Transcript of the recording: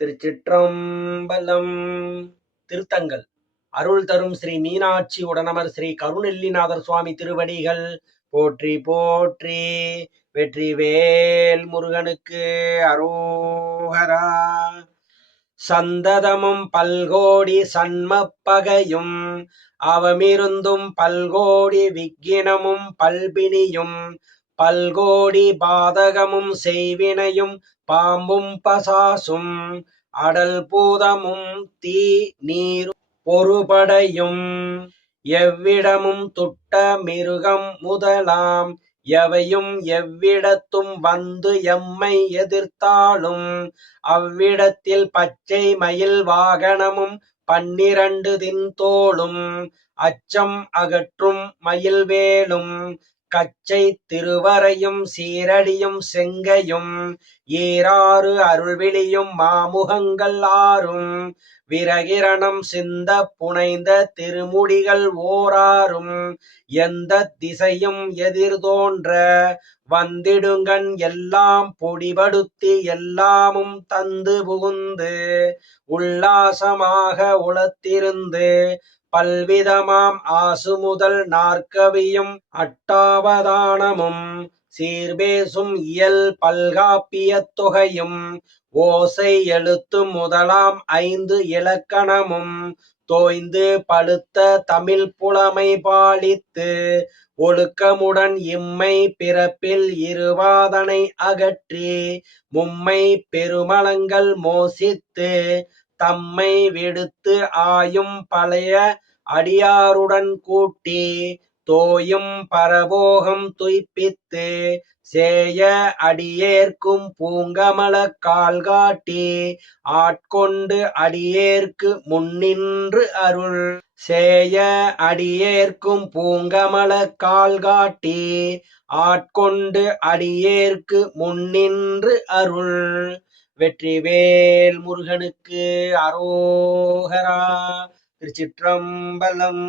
திருச்சிற்றம்பலம். திருத்தங்கள் அருள் தரும் ஸ்ரீ மீனாட்சி உடனமர் ஸ்ரீ கருணெல்லிநாதர் சுவாமி திருவடிகள் போற்றி போற்றி. வெற்றிவேல் முருகனுக்கு அரோகரா. சந்ததமும் பல்கோடி சண்மப்பகையும் அவமிருந்தும் பல்கோடி விக்கினமும் பல்பிணியும் பல்கோடி பாதகமும் செய்வினையும் பாம்பும் பசாசும் அடல் பூதமும் தீ நீர் பொறுபடையும் எவ்விடமும் துட்ட மிருகம் முதலாம் எவையும் எவ்விடத்தும் வந்து எம்மை எதிர்த்தாலும் அவ்விடத்தில் பச்சை மயில் வாகனமும் 12 தின்தோளும் அச்சம் அகற்றும் மயில்வேலும் கச்சை திருவரையும் சீரடியும் செங்கையும் ஈராறு அருள்விழியும் மாமுகங்கள் 6ம் விரகிரணம் சிந்த புனைந்த திருமுடிகள் 6ம் எந்த திசையும் எதிர்தோன்ற வந்திடுங்கண் எல்லாம் பொடிபடுத்தி எல்லாமும் தந்து புகுந்து உல்லாசமாக உளத்திருந்து பல்விதமாம் ஆசு முதல் நாற்கவியும் அட்டாவதானமும் சீர்பேசும் இயல் பல்காப்பியத் தொகையும் ஓசை எழுத்து முதலாம் 5 இலக்கணமும் தோய்ந்து பழுத்த தமிழ் புலமை பாலித்து ஒழுக்கமுடன் இம்மை பிறப்பில் இருவாதனை அகற்றி மும்மை பெருமலங்கள் மோசித்து தம்மை விடுத்து ஆயும் பழைய அடியாருடன் கூட்டி தோயும் பரபோகம் துய்ப்பித்து சேய அடியேற்கும் பூங்கமல கால் காட்டி ஆட்கொண்டு அடியேற்கு முன்னின்று அருள் சேய அடியேற்கும் பூங்கமல கால் காட்டி ஆட்கொண்டு அடியேற்கு முன்னின்று அருள். வெற்றிவேல் முருகனுக்கு அரோகரா. திருச்சிற்றம்பலம்.